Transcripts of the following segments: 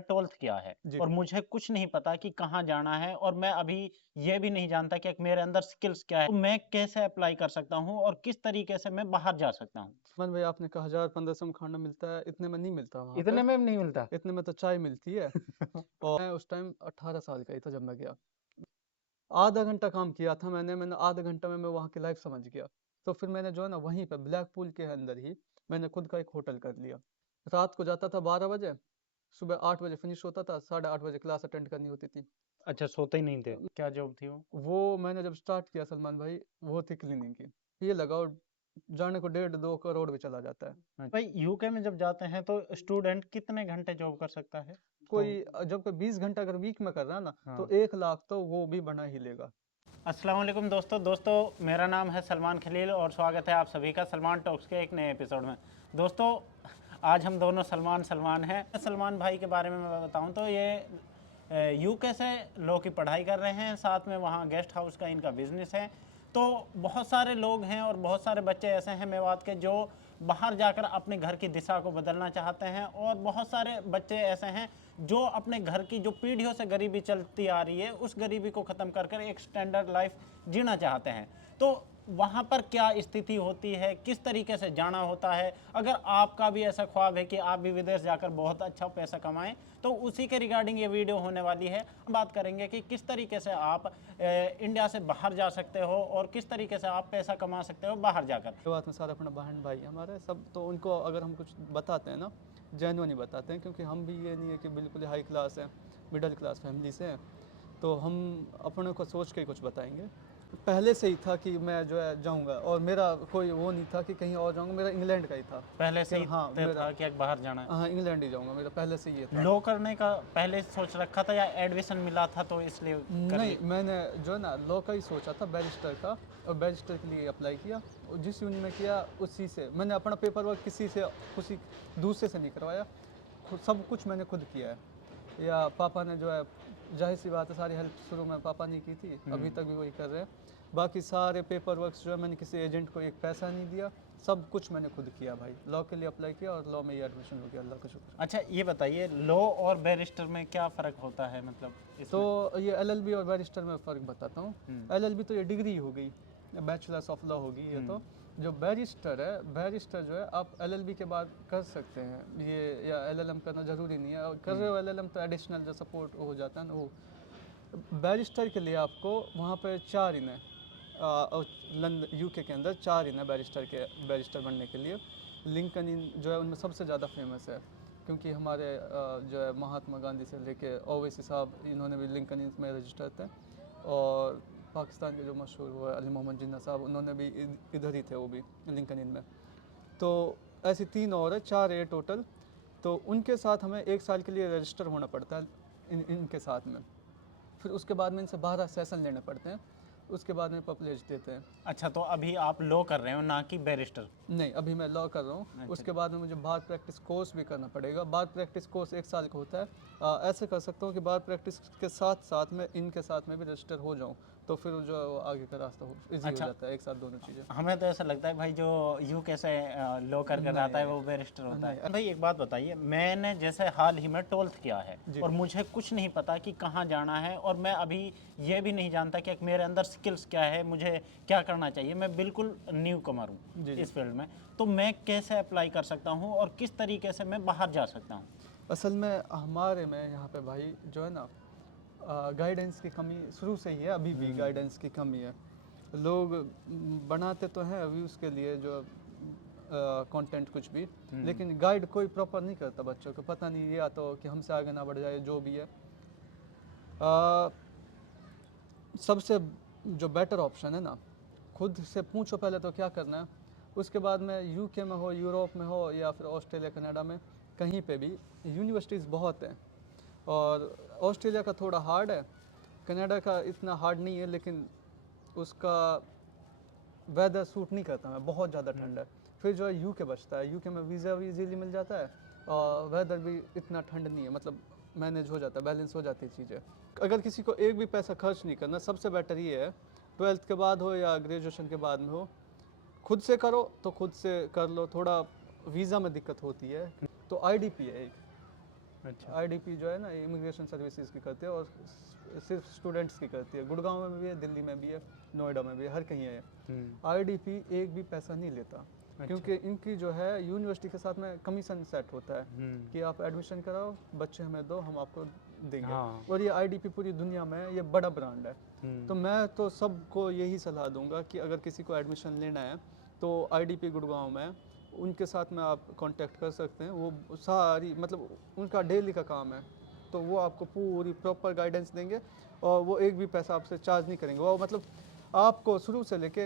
Twelfth किया है जी। और मुझे कुछ नहीं पता कि कहाँ जाना है और मैं अभी ये भी नहीं जानता कि मेरे अंदर स्किल्स क्या है, तो मैं कैसे अप्लाई कर सकता हूँ और किस तरीके से मैं बाहर जा सकता हूँ। मन भाई आपने कहा 1000-1500 में खाना मिलता है, इतने में नहीं मिलता वहाँ पे। इतने में भी नहीं मिलता। इतने में तो चाय मिलती है। और मैं उस टाइम 18 साल का ही था जब मैं गया। आधा घंटा काम किया था मैंने आधा घंटा में मैं वहाँ की लाइफ समझ गया। तो फिर मैंने जो है ना वहीं पे ब्लैक पूल के अंदर ही मैंने खुद का एक होटल कर लिया। रात को जाता था 12 बजे, सुबह 8 बजे फिनिश होता था, 8:30 बजे क्लास अटेंड करनी होती थी। अच्छा, सोते ही नहीं थे, क्या जॉब थी वो? वो मैंने जब स्टार्ट किया सलमान भाई, वो थी क्लीनिंग की। ये लगाओ जाने को 1.5-2 करोड़ भी चला जाता है। भाई यूके में जब जाते हैं तो स्टूडेंट कितने घंटे जॉब कर सकता है? तो जब कोई 20 घंटा अगर वीक में कर रहा है ना, तो हाँ। 1 लाख तो वो भी बना ही लेगा। अस्सलाम वालेकुम दोस्तों, मेरा नाम है सलमान खलील और स्वागत है आप सभी का सलमान टॉक्स के एक नए एपिसोड में। दोस्तों, आज हम दोनों सलमान हैं। सलमान भाई के बारे में मैं बताऊं तो ये यूके से लॉ की पढ़ाई कर रहे हैं, साथ में वहाँ गेस्ट हाउस का इनका बिजनेस है। तो बहुत सारे लोग हैं और बहुत सारे बच्चे ऐसे हैं मेवात के जो बाहर जाकर अपने घर की दिशा को बदलना चाहते हैं, और बहुत सारे बच्चे ऐसे हैं जो अपने घर की जो पीढ़ियों से गरीबी चलती आ रही है उस गरीबी को ख़त्म कर कर एक स्टैंडर्ड लाइफ जीना चाहते हैं। तो वहाँ पर क्या स्थिति होती है, किस तरीके से जाना होता है, अगर आपका भी ऐसा ख्वाब है कि आप भी विदेश जाकर बहुत अच्छा पैसा कमाएं, तो उसी के रिगार्डिंग ये वीडियो होने वाली है। हम बात करेंगे कि किस तरीके से आप इंडिया से बाहर जा सकते हो और किस तरीके से आप पैसा कमा सकते हो बाहर जाकर। ये बात में सारा अपना बहन भाई हमारे सब, तो उनको अगर हम कुछ बताते हैं ना, जेन्युइन ही बताते हैं, क्योंकि हम भी ये नहीं है कि बिल्कुल ही हाई क्लास है, मिडिल क्लास फैमिली से हैं। तो हम अपने को सोच के ही कुछ बताएंगे। पहले से ही था कि मैं जो है जाऊंगा, और मेरा कोई वो नहीं था कि कहीं और जाऊंगा, मेरा इंग्लैंड का ही था पहले से कि ही हाँ तय मेरा, था कि बाहर जाना है? हाँ इंग्लैंड ही जाऊंगा, मेरा पहले से ये था। लॉ करने का पहले सोच रखा था या एडमिशन मिला था तो इसलिए कर नहीं, लिया? मैंने जो है ना लॉ का ही सोचा था, बैरिस्टर का, और बैरिस्टर के लिए अप्लाई किया, और जिस यूनि में किया उसी से मैंने अपना पेपर वर्क किसी दूसरे से नहीं करवाया, खुद सब कुछ मैंने खुद किया है। या पापा ने जो है, जाहिर सी बात है, सारी हेल्प शुरू में पापा ने की थी, अभी तक भी वही कर रहे हैं। बाकी सारे पेपर वर्क जो है मैंने किसी एजेंट को एक पैसा नहीं दिया, सब कुछ मैंने खुद किया भाई। लॉ के लिए अप्लाई किया और लॉ में ही एडमिशन हो गया, अल्लाह का शुक्र। अच्छा, ये बताइए लॉ और बैरिस्टर में क्या फ़र्क होता है, मतलब तो इसमें? ये एलएलबी और बैरिस्टर में फ़र्क बताता हूँ। एलएलबी तो ये डिग्री हो गई, बैचलर्स ऑफ लॉ होगी ये तो। जो बैरिस्टर है, बैरिस्टर जो है आप एलएलबी के बाद कर सकते हैं ये, या एलएलएम करना ज़रूरी नहीं है, और कर रहे हो एलएलएम तो एडिशनल जो सपोर्ट हो जाता है ना वो। बैरिस्टर के लिए आपको वहाँ पे 4 इन है, लंदन यूके के अंदर 4 इन है बैरिस्टर बनने के लिए। लिंकन इन जो है उनमें सबसे ज़्यादा फेमस है, क्योंकि हमारे जो है महात्मा गांधी से लेके ओवैसी साहब, इन्होंने भी लिंकन इन में रजिस्टर थे। और पाकिस्तान के जो मशहूर हुआ अली मोहम्मद जिन्ना साहब, उन्होंने भी इधर ही थे, वो भी लिंकन इन में। तो ऐसी 3 और है, 4 है टोटल। तो उनके साथ हमें 1 साल के लिए रजिस्टर होना पड़ता है इनके साथ में। फिर उसके बाद में इनसे 12 सेशन लेने पड़ते हैं, उसके बाद में पपलेज देते हैं। अच्छा, तो अभी आप लॉ कर रहे हो ना कि बैरिस्टर? नहीं, अभी मैं लॉ कर रहा हूँ। अच्छा। उसके बाद में मुझे बार प्रैक्टिस कोर्स भी करना पड़ेगा। बार प्रैक्टिस कोर्स 1 साल का होता है। ऐसे कर सकता हूँ कि बार प्रैक्टिस के साथ साथ में इनके साथ में भी रजिस्टर हो जाऊँ, तो फिर जो है वो आगे का रास्ता ईजी हो अच्छा, जाता है, एक साथ दोनों चीज़ें। हमें तो ऐसा लगता है भाई जो यूके से लॉ कर कर आता है नहीं वो बैरिस्टर होता नहीं है। भाई एक बात बताइए, मैंने जैसे हाल ही में ट्वेल्थ किया है जी। और मुझे कुछ नहीं पता कि कहाँ जाना है, और मैं अभी ये भी नहीं जानता कि मेरे अंदर स्किल्स क्या है, मुझे क्या करना चाहिए। मैं बिल्कुल न्यू कमर हूँ जी जी। इस फील्ड में, तो मैं कैसे अप्लाई कर सकता हूँ और किस तरीके से मैं बाहर जा सकता हूँ? असल में हमारे में यहाँ पे भाई जो है ना, गाइडेंस की कमी शुरू से ही है, अभी भी गाइडेंस की कमी है। लोग बनाते तो हैं व्यूज़ के लिए जो कंटेंट कुछ भी, लेकिन गाइड कोई प्रॉपर नहीं करता बच्चों को। पता नहीं, या तो कि हमसे आगे ना बढ़ जाए, जो भी है। अ, सबसे जो बेटर ऑप्शन है ना, खुद से पूछो पहले तो क्या करना है। उसके बाद में यूके में हो, यूरोप में हो, या फिर ऑस्ट्रेलिया कनाडा में, कहीं पे भी यूनिवर्सिटीज़ बहुत हैं। और ऑस्ट्रेलिया का थोड़ा हार्ड है, कनाडा का इतना हार्ड नहीं है, लेकिन उसका वेदर सूट नहीं करता है, बहुत ज़्यादा ठंड है। फिर जो है यूके बचता है, यूके में वीज़ा भी इजीली मिल जाता है, और वेदर भी इतना ठंड नहीं है, मतलब मैनेज हो जाता है, बैलेंस हो जाती है चीज़ें। अगर किसी को एक भी पैसा खर्च नहीं करना, सबसे बेटर ये है, 12th के बाद हो या ग्रेजुएशन के बाद में हो, खुद से करो तो खुद से कर लो। थोड़ा वीज़ा में दिक्कत होती है, तो आईडीपी है एक, अच्छा। आईडीपी जो है ना इमिग्रेशन सर्विसेज की करती है और सिर्फ स्टूडेंट्स की करती है। गुड़गांव में भी है, दिल्ली में भी है, नोएडा में भी है, हर कहीं है। आईडीपी एक भी पैसा नहीं लेता, क्योंकि इनकी जो है यूनिवर्सिटी के साथ में कमीशन सेट होता है कि आप एडमिशन कराओ, बच्चे हमें दो, हम आपको देंगे। हाँ। और ये आईडीपी पूरी दुनिया में ये बड़ा ब्रांड है। तो मैं तो सबको यही सलाह दूंगा कि अगर किसी को एडमिशन लेना है तो आईडीपी गुड़गांव में उनके साथ में आप कांटेक्ट कर सकते हैं। वो सारी मतलब उनका डेली का काम है, तो वो आपको पूरी प्रॉपर गाइडेंस देंगे और वो एक भी पैसा आपसे चार्ज नहीं करेंगे। वो मतलब आपको शुरू से लेके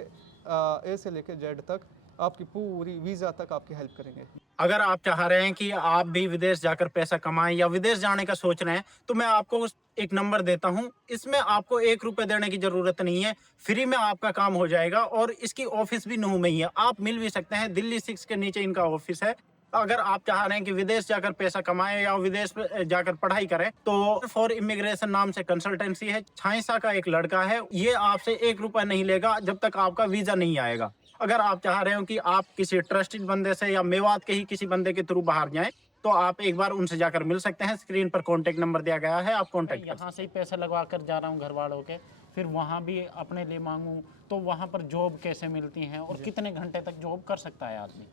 ए से लेके जेड तक आपकी पूरी वीज़ा तक आपकी हेल्प करेंगे। अगर आप चाह रहे हैं कि आप भी विदेश जाकर पैसा कमाएं या विदेश जाने का सोच रहे हैं, तो मैं आपको एक नंबर देता हूं। इसमें आपको 1 रुपए देने की जरूरत नहीं है, फ्री में आपका काम हो जाएगा। और इसकी ऑफिस भी नूह में ही है, आप मिल भी सकते हैं। दिल्ली 6 के नीचे इनका ऑफिस है। अगर आप चाह रहे हैं कि विदेश जाकर पैसा कमाएं या विदेश जाकर पढ़ाई करें, तो फॉर इमिग्रेशन नाम से कंसल्टेंसी है, छाइसा का एक लड़का है। ये आपसे 1 रुपया नहीं लेगा जब तक आपका वीजा नहीं आएगा। अगर आप चाह रहे हो कि आप किसी ट्रस्टेड बंदे से या मेवात के ही किसी बंदे के थ्रू बाहर जाएं, तो आप एक बार उनसे जाकर मिल सकते हैं। स्क्रीन पर कॉन्टेक्ट नंबर दिया गया है, आप कॉन्टेक्ट कर सकते हैं। यहाँ से ही पैसा लगवा कर जा रहा हूँ घर वालों के, फिर वहाँ भी अपने लिए मांगूँ, तो वहाँ पर जॉब कैसे मिलती हैं और कितने घंटे तक जॉब कर सकता है आदमी?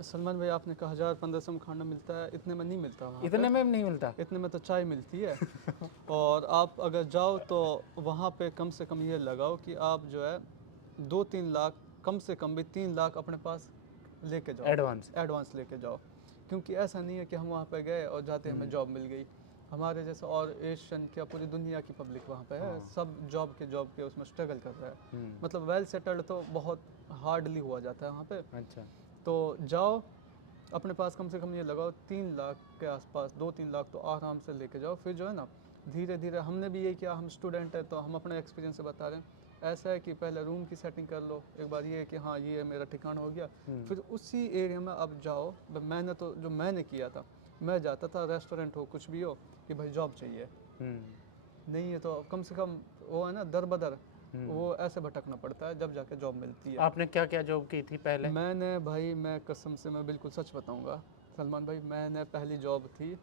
सलमान भाई, आपने कहा 1000-1500 में खाना मिलता है, इतने में नहीं मिलता वहाँ इतने पे। में नहीं मिलता? इतने में तो चाय मिलती है। और आप अगर जाओ तो वहाँ पे कम से कम ये लगाओ कि आप जो है 2-3 लाख, कम से कम भी 3 लाख अपने पास लेके जाओ, एडवांस लेके जाओ। क्योंकि ऐसा नहीं है कि हम वहाँ पे गए और जाते हमें जॉब मिल गई। हमारे जैसे और एशियन क्या पूरी दुनिया की पब्लिक वहाँ पे है, सब जॉब के उसमें स्ट्रगल कर रहा है। मतलब वेल सेटल्ड तो बहुत हार्डली हुआ जाता है वहाँ पे। अच्छा। तो जाओ, अपने पास कम से कम ये लगाओ 3 लाख के आसपास, 2-3 लाख तो आराम से लेके जाओ। फिर जो है ना धीरे धीरे, हमने भी ये किया, हम स्टूडेंट है तो हम अपने एक्सपीरियंस से बता रहे हैं। ऐसा है कि पहले रूम की सेटिंग कर लो एक बार, ये है कि हाँ ये मेरा ठिकाना हो गया, फिर उसी एरिया में अब जाओ। मैंने तो जो मैंने किया था, मैं जाता था रेस्टोरेंट हो कुछ भी हो कि भाई जॉब चाहिए, नहीं है तो कम से कम वो है ना दर बदर वो ऐसे भटकना पड़ता है, जब जाके जॉब मिलती है। आपने क्या क्या जॉब की थी पहले? मैंने भाई, मैं कसम से मैं बिल्कुल सच बताऊंगा सलमान भाई, मैंने पहली जॉब थी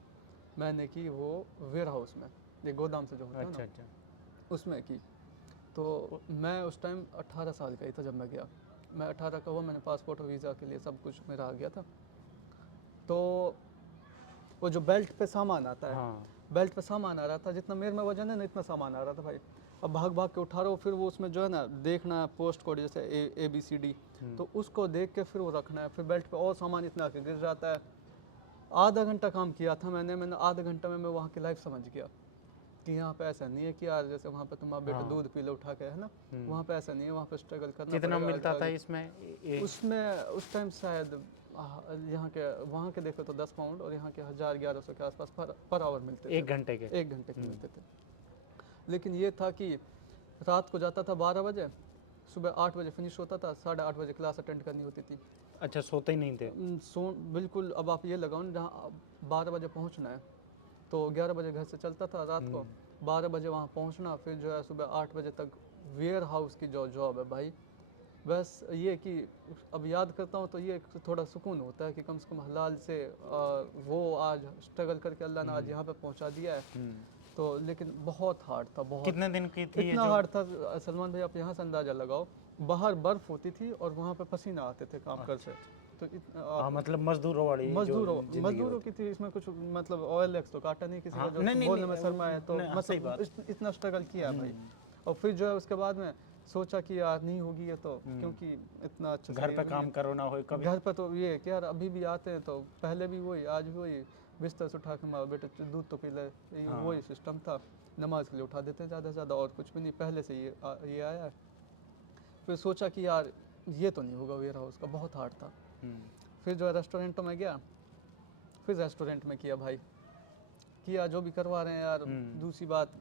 मैंने की वो वेयर हाउस में, ये गोदाम से जो होता है ना, अच्छा। उसमें की। तो मैं उस टाइम 18 साल का ही था जब मैं गया। मैं 18 का हुआ, मैंने पासपोर्ट और वीज़ा के लिए सब कुछ मेरा आ गया था। तो वो जो बेल्ट पे सामान आता है, बेल्ट पे सामान आ रहा था, जितना मेरे में वजन है ना इतना सामान आ रहा था भाई। अब भाग भाग के उठा रहा हूँ, फिर वो उसमें जो है ना देखना है पोस्ट कोड, जैसे ABCD, तो उसको देख के फिर वो रखना है, फिर बेल्ट पे और सामान इतना आके गिर जाता है। आधा घंटा काम किया था मैंने आधे घंटे में मैं वहाँ की लाइफ समझ गया कि यहाँ पे ऐसा नहीं है कि यार जैसे वहाँ पे तुम आप बेटे दूध पी लो उठा के, है ना, वहाँ पे ऐसा नहीं है, वहाँ पे स्ट्रगल करना पड़ेगा। कितना मिलता था इसमें? उसमें उस टाइम शायद यहाँ के वहाँ के देखो तो 10 पाउंड और यहाँ के 1000-1100 के आसपास पर आवर मिलते थे। 1 घंटे के? 1 घंटे के मिलते थे। लेकिन ये था कि रात को जाता था 12 बजे, सुबह 8 बजे फिनिश होता था, 8:30 बजे क्लास अटेंड करनी होती थी। अच्छा, सोते ही नहीं थे? बिल्कुल। अब आप ये लगाओ, जहाँ 12 बजे पहुँचना है तो 11 बजे घर से चलता था रात को, 12 बजे वहाँ पहुँचना, फिर जो है सुबह 8 बजे तक वेयर हाउस की जो जॉब है भाई, बस ये कि अब याद करता हूँ तो ये थोड़ा सुकून होता है कि कम से कम हलाल से वो आज स्ट्रगल करके अल्लाह ने आज यहाँ पे पहुँचा दिया है। तो लेकिन बहुत हार्ड था, बहुत। कितने दिन की थी इतना हार्ड था सलमान भाई, आप यहाँ से अंदाज़ा लगाओ, बाहर बर्फ़ होती थी और वहाँ पे पसीना आते थे काम करते। तो मतलब मजदूरों की थी इसमें कुछ, मतलब OLX तो काटा नहीं किसी का जो बोलने में शर्मा है, तो मतलब इतना स्ट्रगल किया भाई। और फिर जो है उसके बाद में सोचा कि यार नहीं होगी ये तो, क्योंकि इतना अच्छा घर पे काम करो ना हो कभी। घर पे तो ये कि यार अभी भी आते हैं तो पहले भी वही आज भी वही, बिस्तर से उठा के माँ बेटे दूध तो पी ले, वही सिस्टम था। नमाज के लिए उठा देते हैं ज़्यादा से ज़्यादा, और कुछ भी नहीं, पहले से ये आया है। फिर सोचा कि यार ये तो नहीं होगा, वेयर हाउस का बहुत हार्ड था। फिर जो है रेस्टोरेंटों में गया, फिर रेस्टोरेंट में किया भाई, किया जो भी करवा रहे हैं यार। दूसरी बात,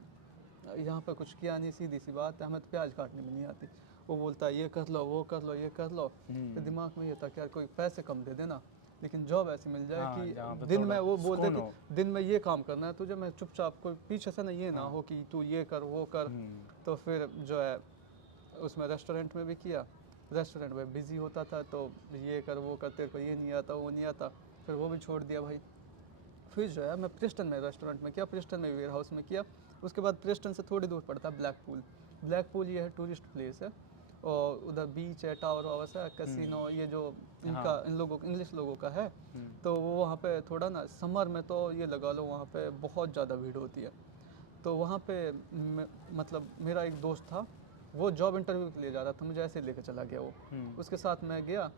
यहाँ पर कुछ किया नहीं, सीधी सी बात है, हमें तो प्याज काटने में नहीं आती। वो बोलता है ये कर लो, वो कर लो, ये कर लो। तो दिमाग में ये था कि यार कोई पैसे कम दे देना, लेकिन जॉब ऐसी मिल जाए कि दिन में वो बोलते कि दिन में ये काम करना है तुझे, मैं चुपचाप, कोई पीछे से ना ये ना हो कि तू ये कर वो कर। तो फिर जो है उसमें रेस्टोरेंट में भी किया, रेस्टोरेंट में बिज़ी होता था तो ये कर वो कर, तेरे को ये नहीं आता वो नहीं आता, फिर वो भी छोड़ दिया भाई। फिर जो है मैं प्रिस्टन में रेस्टोरेंट में किया, प्रिस्टन में वेयर हाउस में किया। उसके बाद प्रिस्टन से थोड़ी दूर पड़ता है ब्लैक पूल। ब्लैक पूल ये है टूरिस्ट प्लेस है, और उधर बीच है, टावर वावर्स है, कैसीनो, ये जो इनका हाँ। इन लोगों इंग्लिश लोगों का है। तो वो वहाँ पे थोड़ा ना समर में तो ये लगा लो वहाँ पे बहुत ज़्यादा भीड़ होती है। तो वहाँ पे मतलब मेरा एक दोस्त था, वो जॉब इंटरव्यू के लिए जा रहा था, मुझे ऐसे ही लेके चला गया वो। उसके साथ मैं गया,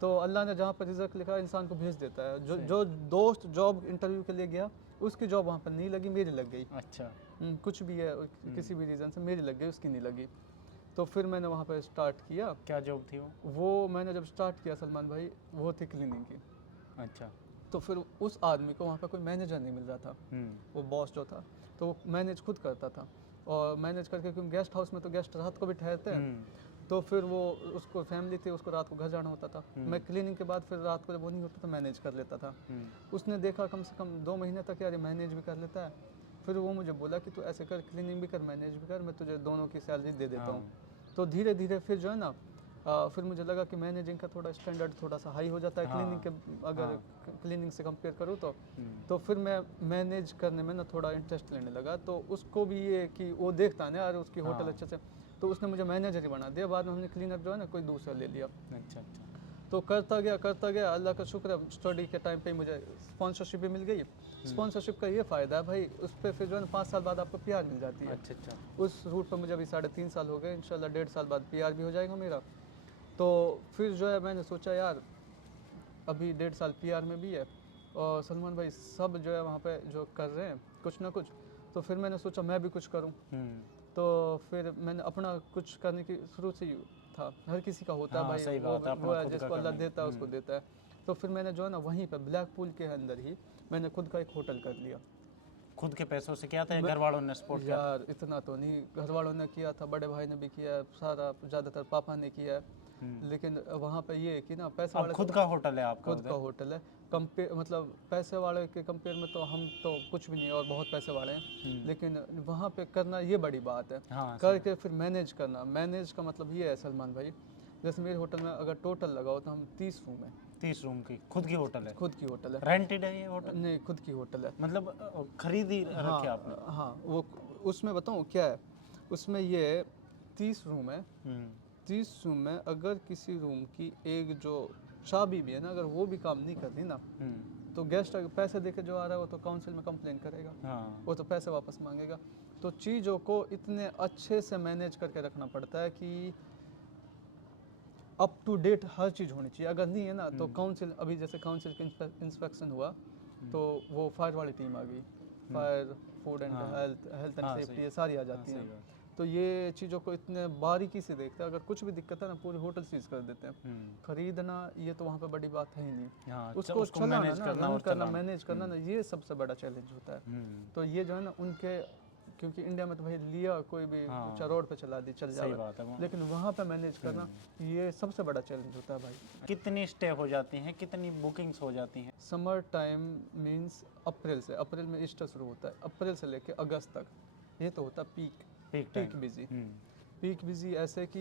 तो अल्लाह ने जहाँ पर रिजल्ट लिखा इंसान को भेज देता है। जो दोस्त जॉब इंटरव्यू के लिए गया उसकी जॉब वहाँ पर नहीं लगी, मेरी लग गई। अच्छा। कुछ भी है, किसी भी रीज़न से मेरी लग गई, उसकी नहीं लगी। तो फिर मैंने वहाँ पर स्टार्ट किया। क्या जॉब थी वो मैंने जब स्टार्ट किया सलमान भाई, वो थी क्लीनिंग की। अच्छा। तो फिर उस आदमी को वहाँ पर कोई मैनेजर नहीं मिल रहा था, वो बॉस जो था, तो वो मैनेज खुद करता था। और मैनेज करके, क्योंकि गेस्ट हाउस में तो गेस्ट रात को भी ठहरते हैं, तो फिर वो उसको फैमिली थी, उसको रात को घर जाना होता था। मैं क्लीनिंग के बाद फिर रात को जब वो नहीं होता तो मैनेज कर लेता था। उसने देखा कम से कम 2 महीने तक यार ये मैनेज भी कर लेता है। फिर वो मुझे बोला कि तू ऐसे कर, क्लीनिंग भी कर, मैनेज भी कर, मैं तुझे दोनों की सैलरी दे देता हूँ। तो धीरे धीरे फिर जो है ना, फिर मुझे लगा कि मैनेजिंग का थोड़ा स्टैंडर्ड थोड़ा सा हाई हो जाता है क्लीनिंग के, अगर क्लीनिंग से कंपेयर करूँ तो फिर मैं मैनेज करने में ना थोड़ा इंटरेस्ट लेने लगा। तो उसको भी ये कि वो देखता है ना यार उसकी होटल अच्छे से, तो उसने मुझे मैनेजर ही बना दिया। बाद में हमने क्लीनर जो है ना कोई दूसरा ले लिया। अच्छा अच्छा। तो करता गया, अल्लाह का शुक्र है स्टडी के टाइम पे ही मुझे स्पॉन्सरशिप भी मिल गई। स्पॉन्सरशिप का ये फ़ायदा है भाई, उस पर फिर जो है ना 5 साल बाद आपको पीआर मिल जाती है। अच्छा अच्छा। उस रूट पर मुझे अभी 3.5 साल हो गए, इंशाल्लाह 1.5 साल बाद पीआर भी हो जाएगा मेरा। तो फिर जो है मैंने सोचा यार अभी 1.5 साल पीआर में भी है, और सलमान भाई सब जो है वहाँ पे जो कर रहे हैं कुछ ना कुछ, तो फिर मैंने सोचा मैं भी कुछ करूँ। तो फिर मैंने अपना कुछ करने की शुरू से ही था, हर किसी का होता है भाई, सही बात है, वो है खुद का जिसको अल्लाह करना। देता है उसको देता है। तो फिर मैंने जो है ना वहीं पे ब्लैक पूल के अंदर ही मैंने खुद का एक होटल कर लिया। खुद के पैसों से किया था या घर वालों ने सपोर्ट किया? यार इतना तो नहीं, घर वालों ने किया था, बड़े भाई ने भी किया है, सारा ज़्यादातर पापा ने किया है। लेकिन वहाँ पे ये है कि ना पैसे अब वाले खुद का होटल है आपका खुद का होटल है, कंपेयर मतलब पैसे वाले के कंपेयर में तो हम तो कुछ भी नहीं है और बहुत पैसे वाले हैं। लेकिन वहाँ पे करना ये बड़ी बात है। हाँ, करके फिर मैनेज करना, मैनेज का मतलब ये है सलमान भाई, जैसे मेरे होटल में अगर टोटल लगाओ तो हम 30 रूम है। 30 रूम की खुद की होटल है? खुद की होटल है। रेंटेड है ये होटल? नहीं, खुद की होटल है। मतलब खरीद ही रखी आपने? हाँ, वो उसमें बताऊँ क्या है, उसमें ये 30 रूम है। 30 रूम में अगर किसी रूम की एक जो चाबी भी है ना, अगर वो भी काम नहीं कर रही ना, तो गेस्ट अगर पैसे दे के जो आ रहा है वो तो काउंसिल में कंप्लेन करेगा। वो तो पैसे वापस मांगेगा। तो चीज़ों को इतने अच्छे से मैनेज करके रखना पड़ता है कि अप टू डेट हर चीज़ होनी चाहिए। अगर नहीं है ना तो काउंसिल, अभी जैसे काउंसिल का इंस्पेक्शन हुआ तो वो फायर वाली टीम आ गई, fire, food and health and safety, ये सारी आ जाती हैं। तो ये चीज़ों को इतने बारीकी से देखते हैं, अगर कुछ भी दिक्कत है ना पूरी होटल सीज कर देते हैं। खरीदना ये तो वहाँ पे बड़ी बात है ही नहीं, उसको चलाना ना, रन करना, मैनेज करना ना, ये सबसे बड़ा चैलेंज होता है। तो ये जो है ना उनके, क्योंकि इंडिया में तो भाई लिया कोई भी रोड पे चला दी चल जाए, लेकिन वहाँ पे मैनेज करना ये सबसे बड़ा चैलेंज होता है भाई। कितनी स्टे हो जाती हैं, कितनी बुकिंग्स हो जाती हैं? समर टाइम मींस अप्रैल से, अप्रैल में ईस्टर शुरू होता है, अप्रैल से लेके अगस्त तक ये तो होता है पीक बिजी। पीक बिजी ऐसे कि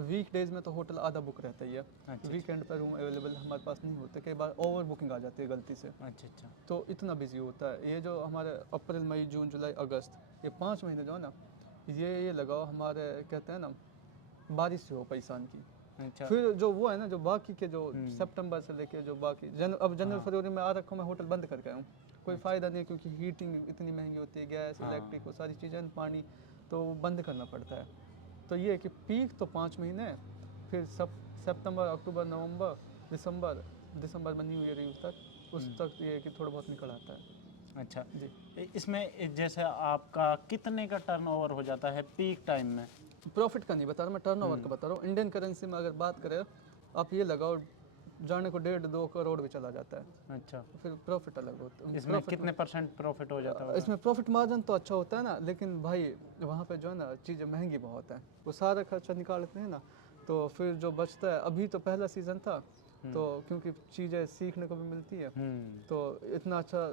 वीक डेज में तो होटल आधा बुक रहता ही है। वीकेंड पर रूम अवेलेबल हमारे पास नहीं होते, कई बार ओवर बुकिंग आ जाती है गलती से। अच्छा। तो इतना बिजी होता है। ये जो हमारे अप्रैल, मई, जून, जुलाई, अगस्त, ये 5 महीने जो है ना, ये लगाओ हमारे कहते हैं ना बारिश से हो पैसान की। अच्छा। फिर जो वो है ना, जो बाकी के जो सितंबर से लेके जो बाकी अब जनवरी फरवरी में आ रखा, मैं होटल बंद करके आया हूँ। कोई फ़ायदा नहीं, क्योंकि हीटिंग इतनी महंगी होती है, गैस, इलेक्ट्रिक, वो सारी चीज़ें, पानी, तो बंद करना पड़ता है। तो ये है कि पीक तो 5 महीने, फिर सितंबर, अक्टूबर, नवंबर, दिसंबर में न्यू ईयर ईव तक, उस तक ये है कि थोड़ा बहुत निकल आता है। अच्छा जी। इसमें जैसे आपका कितने का टर्नओवर हो जाता है पीक टाइम में? प्रॉफिट का नहीं बता रहा मैं, टर्नओवर का बता रहा हूँ। इंडियन करेंसी में अगर बात करें, आप ये लगाओ जाने को 1.5-2 करोड़ भी चला जाता है। अच्छा। फिर प्रॉफिट अलग होता है। इसमें कितने % प्रॉफिट हो जाता है? इसमें प्रॉफिट मार्जिन तो अच्छा होता है ना, लेकिन भाई वहाँ पे जो है ना चीज़ें महंगी बहुत है, वो सारा खर्चा निकालते हैं ना, तो फिर जो बचता है, अभी तो पहला सीज़न था तो क्योंकि चीज़ें सीखने को भी मिलती है, तो इतना अच्छा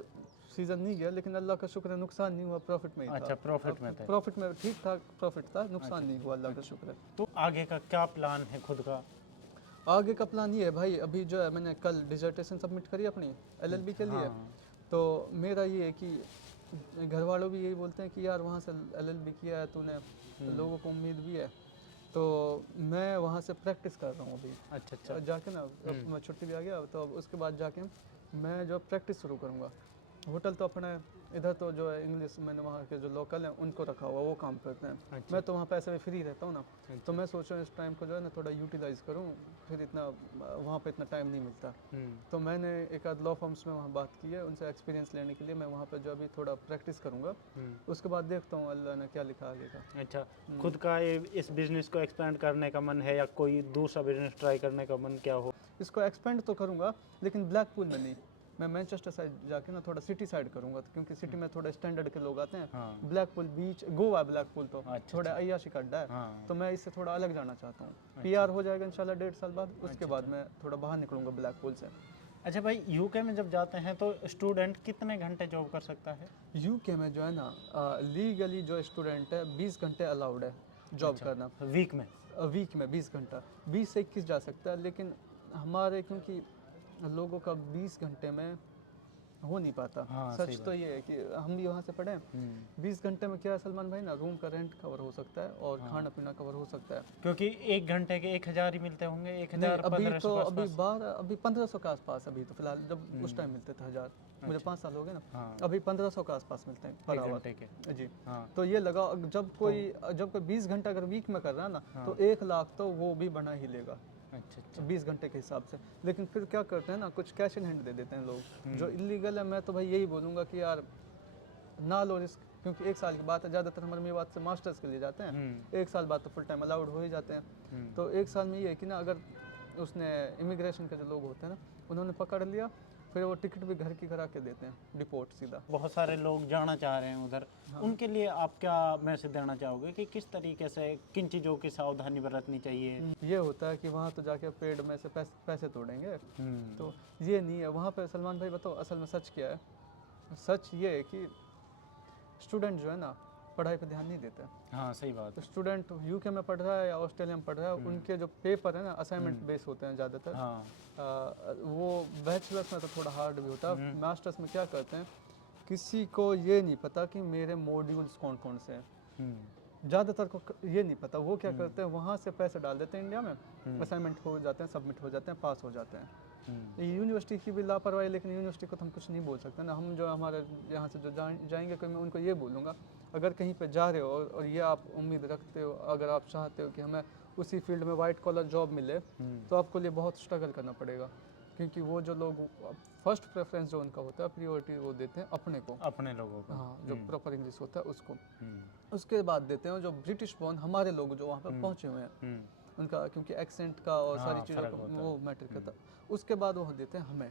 सीज़न नहीं गया, लेकिन अल्लाह का शुक्र है नुकसान नहीं हुआ, प्रॉफिट में ही था। अच्छा, प्रॉफिट में थे? प्रॉफिट में ठीक ठाक प्रॉफिट था, नुकसान नहीं हुआ, अल्लाह का शुक्र है। तो आगे का क्या प्लान है खुद का? आगे का प्लान ये है भाई, अभी जो है मैंने कल डिजर्टेशन सबमिट करी अपनी LLB के लिए। तो मेरा ये है कि घर वालों भी यही बोलते हैं कि यार वहाँ से LLB किया है तूने, तो लोगों को उम्मीद भी है, तो मैं वहाँ से प्रैक्टिस कर रहा हूँ अभी। अच्छा अच्छा। जाके ना अब मैं छुट्टी भी आ गया, तो अब उसके बाद जाके मैं जो प्रैक्टिस शुरू करूँगा। होटल तो अपना इधर तो जो है इंग्लिश, मैंने वहाँ के जो लोकल हैं उनको रखा हुआ, वो काम करते हैं। अच्छा। मैं तो वहाँ पैसे में फ्री रहता हूँ ना, तो मैं सोच रहा हूँ इस टाइम को जो है ना थोड़ा यूटिलाइज करूँ, फिर इतना वहाँ पे इतना टाइम नहीं मिलता। तो मैंने एक आध लॉ फर्म्स में वहाँ बात की है, उनसे एक्सपीरियंस लेने के लिए मैं वहाँ पर जो अभी थोड़ा प्रैक्टिस करूँगा, उसके बाद देखता हूँ अल्लाह ने क्या लिखा आगे का। अच्छा, खुद का इस बिजनेस को एक्सपेंड करने का मन है या कोई दूसरा बिजनेस ट्राई करने का मन क्या हो? इसको एक्सपेंड तो करूँगा, लेकिन ब्लैकपूल में नहीं, मैं मैनचेस्टर साइड जाके ना थोड़ा सिटी साइड करूँगा, तो क्योंकि सिटी में थोड़े स्टैंडर्ड के लोग आते हैं। हाँ। ब्लैकपूल बीच, गोवा ब्लैकपूल तो अच्छा, थोड़ा अय्याशी का अड्डा है, हाँ। तो मैं इससे थोड़ा अलग जाना चाहता हूँ। PR हो जाएगा इंशाल्लाह 1.5 साल बाद, उसके बाद मैं थोड़ा बाहर निकलूँगा ब्लैकपूल से। अच्छा भाई, यूके में जब जाते हैं तो स्टूडेंट कितने घंटे जॉब कर सकता है? UK में जो है ना लीगली जो स्टूडेंट है 20 घंटे अलाउड है जॉब करना। वीक में? वीक में 20 घंटा, 20 से 21 जा सकता है, लेकिन हमारे क्योंकि लोगों का 20 घंटे में हो नहीं पाता। हाँ, सही सच बात। तो ये है कि हम भी वहाँ से पढ़े हैं, 20 घंटे में क्या है सलमान भाई ना, रूम का रेंट कवर हो सकता है और खाना पीना कवर हो सकता है। क्योंकि 1 घंटे के 1000 ही मिलते होंगे, नहीं 1000 अभी 1500 तो के अभी आसपास। 1500 के आसपास अभी तो फिलहाल, जब उस टाइम मिलते थे 1000, मुझे 5 साल हो गए ना, हाँ। अभी 1500 के आसपास मिलते हैं पर 1 आवर घंटे के। जी। हाँ। तो ये लगा जब कोई 20 घंटा अगर वीक में कर रहा है ना, तो 1 लाख तो वो भी बना ही लेगा अच्छा अच्छा। 20 घंटे के हिसाब से। लेकिन फिर क्या करते हैं ना, कुछ कैश इन हैंड दे देते हैं लोग, जो इलीगल है। मैं तो भाई यही बोलूँगा कि यार ना लो रिस्क, क्योंकि 1 साल की बात है, ज़्यादातर हमारे मेरे बात से मास्टर्स के लिए जाते हैं, 1 साल बाद तो फुल टाइम अलाउड हो ही जाते हैं। तो 1 साल में ये है कि ना, अगर उसने इमिग्रेशन के जो लोग होते हैं ना, उन्होंने पकड़ लिया, फिर वो टिकट भी घर की करा के देते हैं, डिपोर्ट सीधा। बहुत सारे लोग जाना चाह रहे हैं उधर, उनके लिए आप क्या मैसेज देना चाहोगे कि किस तरीके से किन चीज़ों की सावधानी बरतनी चाहिए? ये होता है कि वहाँ तो जाके पेड़ में से पैसे तोड़ेंगे, तो ये नहीं है वहाँ पे। सलमान भाई बताओ असल में सच क्या है? सच ये है कि स्टूडेंट जो है ना पढ़ाई पे ध्यान नहीं देते। हाँ सही बात है। स्टूडेंट UK में पढ़ रहा है या ऑस्ट्रेलिया में पढ़ रहा है, उनके जो पेपर है ना असाइनमेंट बेस होते हैं ज़्यादातर। हाँ। वो बैचलर्स में तो थोड़ा हार्ड भी होता है। मास्टर्स में क्या करते हैं, किसी को ये नहीं पता कि मेरे मॉड्यूल्स कौन कौन से हैं, ज़्यादातर को ये नहीं पता। वो क्या करते हैं, वहाँ से पैसे डाल देते हैं इंडिया में, असाइनमेंट हो जाते हैं, सबमिट हो जाते हैं, पास हो जाते हैं। यूनिवर्सिटी की भी लापरवाही, लेकिन यूनिवर्सिटी को तो हम कुछ नहीं बोल सकते ना। हम जो हमारे यहाँ से जो जाएंगे, कोई मैं उनको ये बोलूँगा, अगर कहीं पे जा रहे हो और ये आप उम्मीद रखते हो, अगर आप चाहते हो कि हमें उसी फील्ड में वाइट कॉलर जॉब मिले, तो आपको लिए बहुत स्ट्रगल करना पड़ेगा, क्योंकि वो जो लोग फर्स्ट प्रेफरेंस जो उनका होता है, प्रियोरिटी वो देते हैं अपने को, अपने लोगों को। हाँ, जो प्रॉपर इंग्लिश होता है उसको। उसके बाद देते हैं जो ब्रिटिश बॉर्न हमारे लोग जो वहाँ पर पहुँचे हुए हैं, उनका क्योंकि एक्सेंट का और सारी चीज़ों का वो मैटर करता है। उसके बाद वो देते हैं हमें,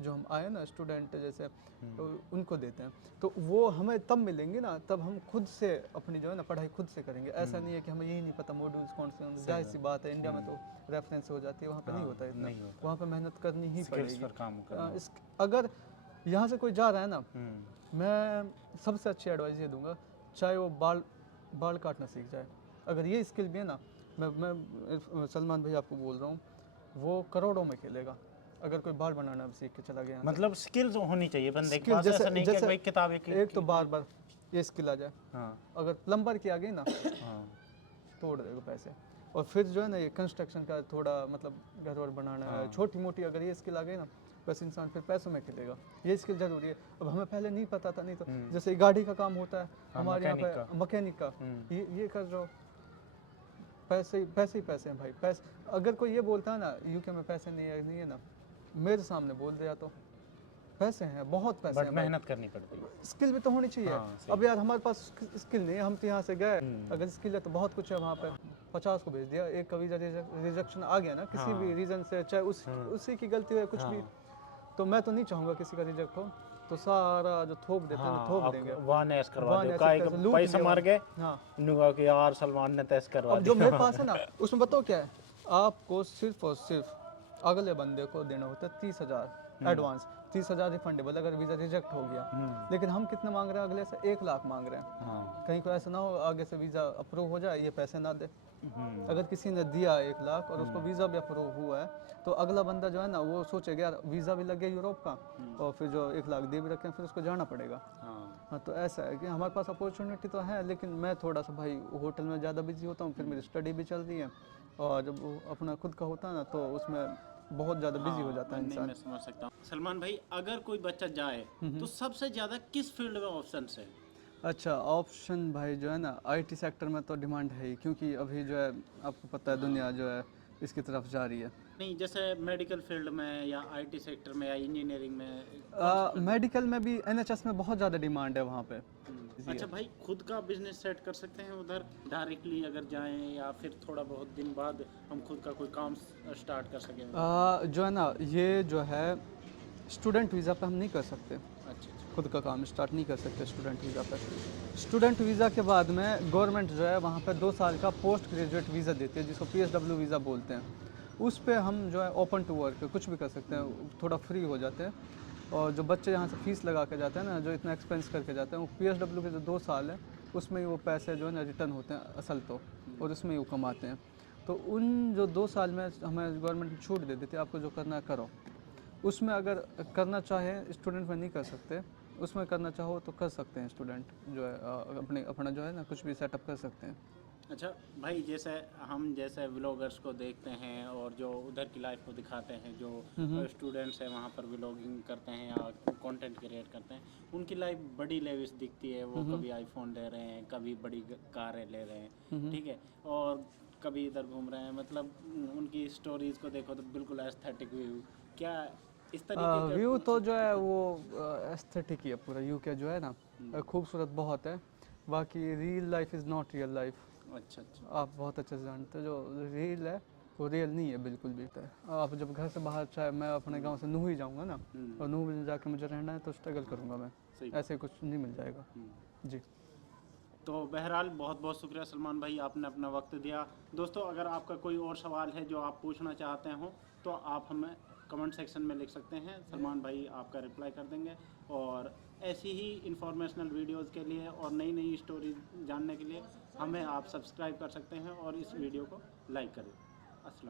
जो हम आए ना स्टूडेंट जैसे, तो उनको देते हैं। तो वो हमें तब मिलेंगे ना, तब हम खुद से अपनी जो है ना पढ़ाई खुद से करेंगे। ऐसा नहीं है कि हमें यही नहीं पता मॉड्यूल्स कौन से हैं। जाहिर सी बात है, इंडिया में तो रेफरेंस हो जाती है, वहाँ पे नहीं होता इतना, वहाँ पे मेहनत करनी ही पड़ेगी। अगर यहाँ से कोई जा रहा है ना, मैं सबसे अच्छी एडवाइस ये दूंगा, चाहे वो बाल काटना सीख जाए, अगर ये स्किल भी है ना, मैं सलमान भाई आपको बोल रहा हूँ, वो करोड़ों में खेलेगा अगर कोई बाल बनाना भी सीख के चला गया। मतलब स्किल्स होनी चाहिए बंदे के स्किल पास, ऐसा नहीं कि भाई किताबें की एक तो बार ये स्किल आ जाए। हाँ। अगर प्लम्बर की आ गई ना, हाँ। तोड़ देगा पैसे। और फिर जो है ना ये कंस्ट्रक्शन का थोड़ा मतलब घर वर बनाना है, छोटी मोटी अगर ये स्किल आ गई ना, बस इंसान फिर पैसों में खेलेगा। ये स्किल जरूरी है। अब हमें पहले नहीं पता था, नहीं तो जैसे गाड़ी का काम होता है हमारे यहाँ पे, मैकेनिक का, ये कर जाओ, पैसे ही पैसे हैं भाई। पैसे अगर कोई ये बोलता है ना UK में पैसे नहीं है ना, मेरे सामने बोल दिया तो पैसे हैं, बहुत पैसे हैं, मेहनत करनी पड़ती है, स्किल भी तो होनी चाहिए। अब यार हमारे पास स्किल नहीं है, हम तो यहाँ से गए, अगर स्किल है तो बहुत कुछ है वहाँ पे। 50 को भेज दिया, एक का वीज़ा रिजेक्शन आ गया ना किसी भी रीज़न से, चाहे उसी की गलती हो कुछ भी, तो मैं तो नहीं चाहूँगा किसी का रिजेक्ट हो। तो सारा जो थोप देते हैं थोप देंगे, वानेस करवा दो, काय का पैसा मार गए। नुगा के यार सलमान ने टेस्ट करवा दिया। अब जो मेरे पास है ना, उसमें बताओ क्या है, आपको सिर्फ और सिर्फ अगले बंदे को देना होता है 30,000 एडवांस। 30,000 रिफंडेबल अगर वीज़ा रिजेक्ट हो गया। लेकिन हम कितने मांग रहे हैं अगले से? 1 लाख मांग रहे हैं। हाँ। कहीं को ऐसा ना हो आगे से वीज़ा अप्रूव हो जाए ये पैसे ना दे। अगर किसी ने दिया 1 लाख और उसको वीज़ा भी अप्रूव हुआ है तो अगला बंदा जो है ना वो सोचेगा यार वीज़ा भी लग गया यूरोप का और फिर जो 1 लाख दे भी रखे हैं फिर उसको जाना पड़ेगा। हाँ, तो ऐसा है कि हमारे पास अपॉर्चुनिटी तो है, लेकिन मैं थोड़ा सा भाई होटल में ज़्यादा बिजी होता हूँ, फिर मेरी स्टडी भी चल रही है और जब वो अपना खुद का होता है ना तो उसमें बहुत ज़्यादा बिजी हो जाता है नहीं, इंसान। मैं समझ सकता हूँ। सलमान भाई, अगर कोई बच्चा जाए तो सबसे ज़्यादा किस फील्ड में ऑप्शन है? अच्छा, ऑप्शन भाई जो है ना आईटी सेक्टर में तो डिमांड है ही, क्योंकि अभी जो है आपको पता है दुनिया जो है इसकी तरफ जा रही है। नहीं, जैसे मेडिकल फील्ड में या आईटी सेक्टर में या इंजीनियरिंग में कौन सा फील्ड? मेडिकल में भी एनएचएस में बहुत ज़्यादा डिमांड है वहाँ पे। अच्छा भाई, खुद का बिजनेस सेट कर सकते हैं उधर डायरेक्टली अगर जाएं, या फिर थोड़ा बहुत दिन बाद हम खुद का कोई काम स्टार्ट कर सकें उधर? जो है ना ये जो है स्टूडेंट वीज़ा पे हम नहीं कर सकते, अच्छा अच्छा। खुद का काम स्टार्ट नहीं कर सकते स्टूडेंट वीज़ा पे। स्टूडेंट वीज़ा के बाद में गवर्नमेंट जो है वहाँ पे 2 साल का पोस्ट ग्रेजुएट वीज़ा देती है जिसको पीएसडब्ल्यू वीज़ा बोलते हैं। उस पे हम जो है ओपन टू वर्क कुछ भी कर सकते हैं, थोड़ा फ्री हो जाते हैं। और जो बच्चे यहाँ से फीस लगा के जाते हैं ना, जो इतना एक्सपेंस करके जाते हैं, वो पीएसडब्ल्यू के जो 2 साल है उसमें ही वो पैसे जो है ना रिटर्न होते हैं असल तो, और उसमें ही वो कमाते हैं। तो उन जो 2 साल में हमें गवर्नमेंट छूट दे देती है, आपको जो करना है करो। उसमें अगर करना चाहे स्टूडेंट में नहीं कर सकते, उसमें करना चाहो तो कर सकते हैं स्टूडेंट जो है अपना जो है ना कुछ भी सेटअप कर सकते हैं। अच्छा भाई, जैसे हम जैसे व्लॉगर्स को देखते हैं और जो उधर की लाइफ को दिखाते हैं, जो स्टूडेंट्स हैं वहाँ पर व्लॉगिंग करते हैं या कंटेंट क्रिएट करते हैं, उनकी लाइफ बड़ी लेविश दिखती है। वो कभी आईफोन ले रहे हैं, कभी बड़ी कारें ले रहे हैं, ठीक है, और कभी इधर घूम रहे हैं। मतलब उनकी स्टोरीज को देखो तो बिल्कुल एस्थेटिक व्यू। क्या इस तरीके का व्यू कुछ? तो जो है वो एस्थेटिक ही है पूरा, यूके जो है ना खूबसूरत बहुत है, बाकी real life is not real life. अच्छा अच्छा। आप बहुत अच्छे से जानते हो जो रियल है वो रियल नहीं है बिल्कुल भी। आप जब घर से बाहर, चाहे मैं अपने गांव से नूह ही जाऊंगा ना और नूह में जाके मुझे रहना है तो स्ट्रगल करूंगा मैं, सही। ऐसे कुछ नहीं मिल जाएगा जी। तो बहरहाल बहुत बहुत शुक्रिया सलमान भाई, आपने अपना वक्त दिया। दोस्तों, अगर आपका कोई और सवाल है जो आप पूछना चाहते हो तो आप हमें कमेंट सेक्शन में लिख सकते हैं, सलमान भाई आपका रिप्लाई कर देंगे। और ऐसी ही इंफॉर्मेशनल वीडियोस के लिए और नई नई स्टोरी जानने के लिए हमें आप सब्सक्राइब कर सकते हैं और इस वीडियो को लाइक करें। अस्सलाम।